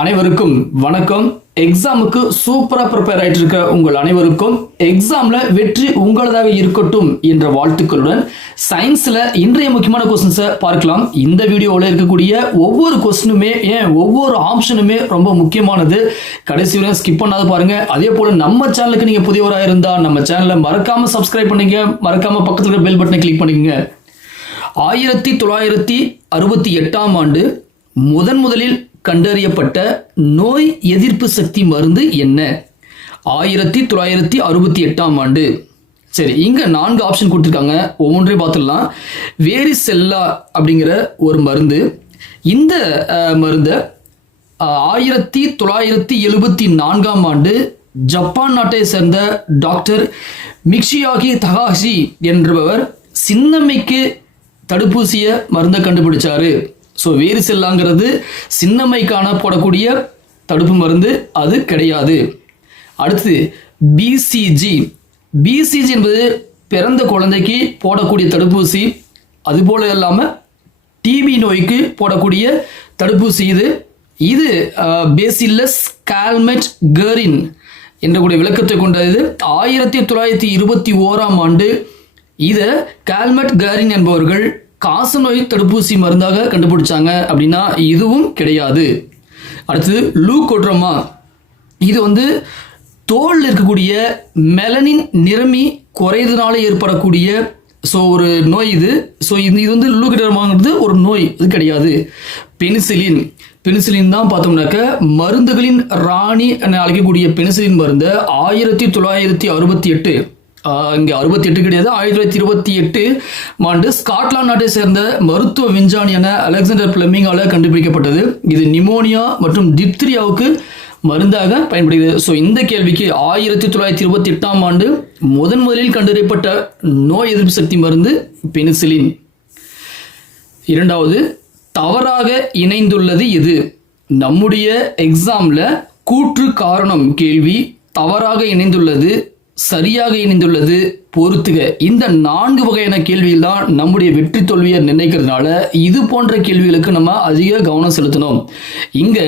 அனைவருக்கும் வணக்கம். எக்ஸாமுக்கு சூப்பரா ப்ரிப்பேர் ஆயிட்டு இருக்க உங்கள் அனைவருக்கும் எக்ஸாம்ல வெற்றி உங்களதாக இருக்கட்டும் என்ற வாழ்த்துக்களுடன் சயின்ஸ்ல இன்றைய முக்கியமான கொஸ்டின்ஸை பார்க்கலாம். இந்த வீடியோவில் இருக்கக்கூடிய ஒவ்வொரு கொஸ்டினுமே ஏன் ஒவ்வொரு ஆப்ஷனுமே ரொம்ப முக்கியமானது. கடைசி வரை ஸ்கிப் பண்ணாத பாருங்க. அதே போல நம்ம சேனலுக்கு நீங்க புதியவராக இருந்தால் நம்ம சேனலை மறக்காம சப்ஸ்கிரைப் பண்ணீங்க மறக்காம பக்கத்தில் இருக்கிற பெல் பட்டனை கிளிக் பண்ணிக்கங்க. ஆயிரத்தி தொள்ளாயிரத்தி அறுபத்தி எட்டாம் ஆண்டு முதன் முதலில் கண்டறியப்பட்ட நோய் எதிர்ப்பு சக்தி மருந்து என்ன? ஆயிரத்தி தொள்ளாயிரத்தி அறுபத்தி எட்டாம் ஆண்டு. சரி இங்க நான்கு ஆப்ஷன் கொடுத்துருக்காங்க. ஒவ்வொன்றையும் பார்த்துடலாம். வேரிசெல்லா அப்படிங்கிற ஒரு மருந்து. இந்த மருந்தை ஆயிரத்தி தொள்ளாயிரத்தி எழுபத்தி நான்காம் ஆண்டு ஜப்பான் நாட்டை சேர்ந்த டாக்டர் மிக்ஷியாகி தகாஷி என்பவர் சின்னம்மைக்கு தடுப்பூசிய மருந்தை கண்டுபிடிச்சாரு. ஸோ வேறு செல்லாங்கிறது சின்னம்மை போடக்கூடிய தடுப்பு மருந்து அது கிடையாது. அடுத்து பிசிஜி பிசிஜி என்பது பிறந்த குழந்தைக்கு போடக்கூடிய தடுப்பூசி அதுபோல இல்லாமல் டிபி நோய்க்கு போடக்கூடிய தடுப்பூசி இது. இது பேசில்லஸ் கால்மெட் கேரின் என்ற கூடிய விளக்கத்தை கொண்டது ஆயிரத்தி தொள்ளாயிரத்தி இருபத்தி ஓராம் ஆண்டு இதை கால்மெட் கேரின் என்பவர்கள் காசநோய் தடுப்பூசி மருந்தாக கண்டுபிடிச்சாங்க அப்படின்னா இதுவும் கிடையாது. அடுத்து லூ கொட்ரமா இது வந்து தோலில் இருக்கக்கூடிய மெலனின் நிறமி குறையதுனால ஏற்படக்கூடிய ஸோ ஒரு நோய் இது. ஸோ இது இது வந்து லூகிடமாங்கிறது ஒரு நோய் இது கிடையாது. பெனிசிலின். பெனிசிலின் தான் பார்த்தோம்னாக்க மருந்துகளின் ராணி என அழைக்கக்கூடிய பெனிசிலின் மருந்து ஆயிரத்தி தொள்ளாயிரத்தி அறுபத்தி எட்டு. இங்கே அறுபத்தி எட்டு கிடையாது. ஆயிரத்தி தொள்ளாயிரத்தி இருபத்தி எட்டு ஆண்டு ஸ்காட்லாந்து நாட்டை சேர்ந்த மருத்துவ விஞ்ஞானியான அலெக்சாண்டர் பிளமிங்கால கண்டுபிடிக்கப்பட்டது. இது நிமோனியா மற்றும் டிப்திரியாவுக்கு மருந்தாக பயன்படுகிறது. ஸோ இந்த கேள்விக்கு ஆயிரத்தி தொள்ளாயிரத்தி இருபத்தி எட்டாம் ஆண்டு முதன் முதலில் கண்டறியப்பட்ட நோய் எதிர்ப்பு சக்தி மருந்து பெனிசிலின். இரண்டாவது தவறாக இணைந்துள்ளது எது? நம்முடைய எக்ஸாமில் கூற்று காரணம் கேள்வி தவறாக இணைந்துள்ளது சரியாக இணைந்துள்ளது பொறுத்துக. இந்த நான்கு வகையான கேள்விகள் தான் நம்முடைய வெற்றி தோல்வியை நிர்ணயிக்கிறதுனால இது போன்ற கேள்விகளுக்கு நம்ம அதிக கவனம் செலுத்தணும். இங்க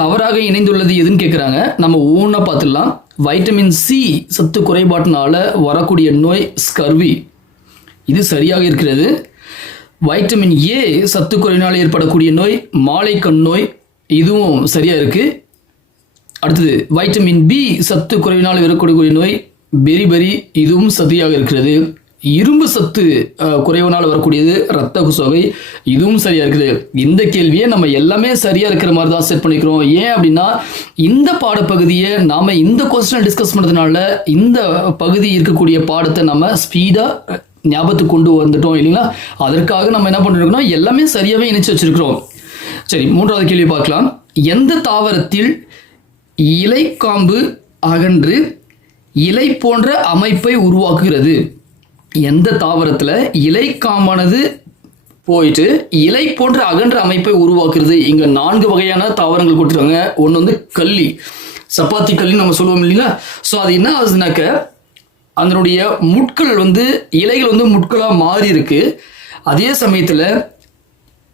தவறாக இணைந்துள்ளது எதுன்னு கேட்குறாங்க நம்ம ஒவ்வொன்றா பார்த்துடலாம். வைட்டமின் சி சத்து குறைபாட்டினால வரக்கூடிய நோய் ஸ்கர்வி. இது சரியாக இருக்கிறது. வைட்டமின் ஏ சத்து குறைவினால் ஏற்படக்கூடிய நோய் மாலைக்கண் நோய். இதுவும் சரியா இருக்கு. அடுத்தது வைட்டமின் பி சத்து குறைவினால் வரக்கூடிய நோய் பெரி பெரி இதுவும் சதியாக இருக்கிறது. இரும்பு சத்து குறைவனால் வரக்கூடியது ரத்த குசோகை இதுவும் சரியா இருக்குது. இந்த கேள்வியை நம்ம எல்லாமே சரியா இருக்கிற மாதிரி தான் செட் பண்ணிக்கிறோம். ஏன் அப்படின்னா இந்த பாடப்பகுதியை நாம இந்த கொஸ்டினை டிஸ்கஸ் பண்ணதுனால இந்த பகுதி இருக்கக்கூடிய பாடத்தை நம்ம ஸ்பீடா ஞாபகத்துக்கு கொண்டு வந்துட்டோம் இல்லைங்களா? அதற்காக நம்ம என்ன பண்ணிருக்கோம்னா எல்லாமே சரியாவே இணைச்சு வச்சிருக்கிறோம். சரி மூன்றாவது கேள்வி பார்க்கலாம். எந்த தாவரத்தில் இலைக்காம்பு அகன்று இலை போன்ற அமைப்பை உருவாக்குகிறது. எந்த தாவரத்தில்? இலைக்காமானது போயிட்டு இலை போன்ற அகன்ற அமைப்பை உருவாக்குறது. இங்கே நான்கு வகையான தாவரங்கள் கொடுத்துருக்காங்க. ஒன்று வந்து கள்ளி. சப்பாத்தி கல்லின்னு நம்ம சொல்லுவோம் இல்லைங்களா? ஸோ அது என்ன ஆகுதுனாக்க அதனுடைய முட்கள் வந்து இலைகள் வந்து முட்களாக மாறி இருக்கு அதே சமயத்தில்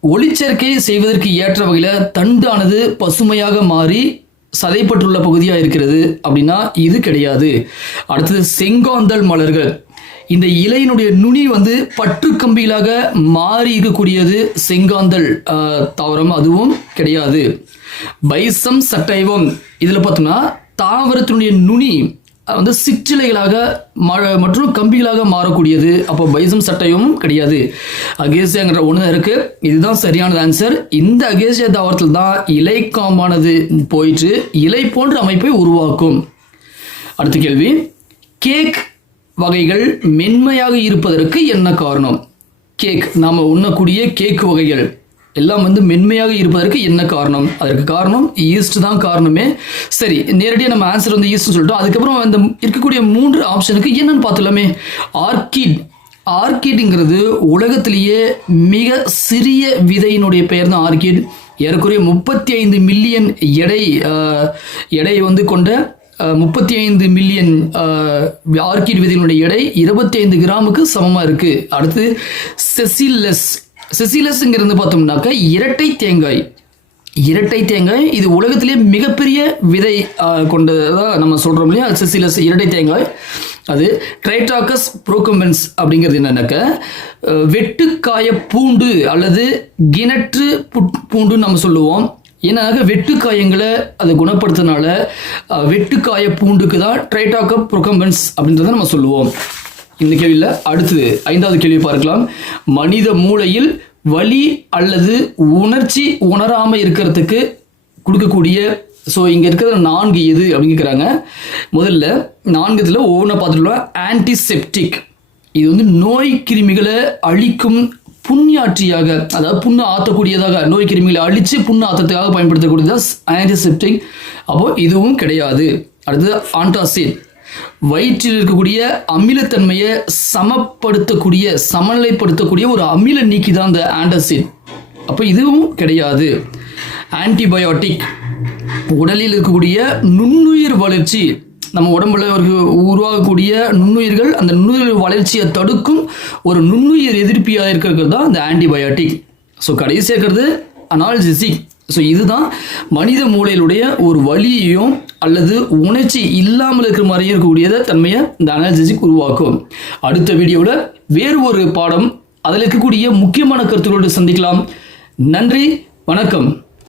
ஒளிச்சேர்க்கை செய்வதற்கு ஏற்ற வகையில் தண்டானது பசுமையாக மாறி சதைப்பட்டுள்ள பகுதியாக இருக்கிறது அப்படின்னா இது கிடையாது. அடுத்தது செங்காந்தல் மலர்கள். இந்த இலையினுடைய நுனி வந்து பற்று கம்பிகளாக மாறி இருக்கக்கூடியது செங்காந்தல் தாவரம் அதுவும் கிடையாது. பைசம் சட்டைவம். இதில் பார்த்தோம்னா தாவரத்தினுடைய நுனி வந்து சிற்றிலைகளாக மழை மற்றும் கம்பிகளாக மாறக்கூடியது. அப்போ பைசம் சட்டையும் கிடையாது. அகேசியாங்கிற ஒன்று இருக்கு. இதுதான் சரியானது ஆன்சர் இந்த அகேசியா தாவரத்தில் தான் இலை காம்பானது போயிட்டு இலை போன்ற அமைப்பை உருவாக்கும். அடுத்த கேள்வி. கேக் வகைகள் மென்மையாக இருப்பதற்கு என்ன காரணம்? கேக் நாம் உண்ணக்கூடிய கேக் வகைகள். எல்லாம் வந்து மென்மையாக இருப்பதற்கு என்ன காரணம்? அதற்கு காரணம் ஈஸ்ட் தான் காரணமே. சரி நேரடியாக நம்ம ஆன்சர் வந்து ஈஸ்ட்னு சொல்லிட்டோம். அதுக்கப்புறம் அந்த இருக்கக்கூடிய மூன்று ஆப்ஷனுக்கு என்னன்னு பார்த்துலாமே ஆர்கிட் ஆர்கிட்ங்கிறது உலகத்திலேயே மிக சிறிய விதையினுடைய பெயர் தான் ஆர்கிட் ஏறக்குறைய முப்பத்தி ஐந்து மில்லியன் எடை எடை வந்து கொண்ட முப்பத்தி ஐந்து மில்லியன் ஆர்கிட் விதையினுடைய எடை இருபத்தி ஐந்து கிராமுக்கு சமமாக இருக்குது அடுத்து செசில்லஸ் செசிலஸ்ங்கிறது பார்த்தோம்னாக்க இரட்டை தேங்காய். இரட்டை தேங்காய் இது உலகத்திலே மிகப்பெரிய விதை கொண்டதாக நம்ம சொல்கிறோம் இல்லையா? சிசிலஸ் இரட்டை தேங்காய். அது ட்ரைட்ராக்கஸ் புரோகம்பன்ஸ் அப்படிங்கிறது என்னன்னாக்க வெட்டுக்காய பூண்டு அல்லது கிணற்று புட்- பூண்டுன்னு நம்ம சொல்லுவோம். ஏன்னா வெட்டுக்காயங்களை அதை குணப்படுத்துறதுனால வெட்டுக்காய பூண்டுக்கு தான் ட்ரைடாக்கப் ப்ரொகம்பன்ஸ் அப்படின்றத நம்ம சொல்லுவோம். இந்த கேள்வியில் அடுத்தது ஐந்தாவது கேள்வி பார்க்கலாம். மனித மூளையில் வலி அல்லது உணர்ச்சி உணராமல் இருக்கிறதுக்கு கொடுக்கக்கூடிய ஸோ இங்கே இருக்கிற நான்கு எது அப்படிங்கிறாங்க முதல்ல நான்கு இதில் ஒவ்வொன்றா பார்த்துட்டு ஆன்டிசெப்டிக் இது வந்து நோய் கிருமிகளை அழிக்கும் புண்ணியாற்றியாக அதாவது புண்ணு ஆற்றக்கூடியதாக நோய் கிருமிகளை அழித்து புண்ணு ஆற்றத்துக்காக பயன்படுத்தக்கூடியது ஆன்டிசெப்டிக் அப்போது இதுவும் கிடையாது. அடுத்தது ஆன்டாசிட் வயிற்றில் இருக்கக்கூடிய அமிலத்தன்மையை சமப்படுத்தக்கூடிய சமநிலைப்படுத்தக்கூடிய ஒரு அமில நீக்கி தான் அந்த ஆண்டசின். அப்போ இதுவும் கிடையாது. ஆன்டிபயோட்டிக் உடலில் இருக்கக்கூடிய நுண்ணுயிர் வளர்ச்சி. நம்ம உடம்புல உருவாகக்கூடிய நுண்ணுயிர்கள் அந்த நுண்ணுயிர் வளர்ச்சியை தடுக்கும் ஒரு நுண்ணுயிர் எதிர்ப்பியாக இருக்கிறது தான் அந்த ஆன்டிபயோட்டிக் ஸோ கடைசி இருக்கிறது அனால்ஜிசிக் ஸோ இதுதான் மனித மூளையிலுடைய ஒரு வழியையும் அல்லது உணர்ச்சி இல்லாமல் இருக்கிற மாதிரியும் இருக்கக்கூடியத தன்மையை இந்த அனால்ஜிசிக் உருவாக்கும். அடுத்த வீடியோவில் வேறு ஒரு பாடம் அதில் இருக்கக்கூடிய முக்கியமான கருத்துக்களோடு சந்திக்கலாம். நன்றி வணக்கம்.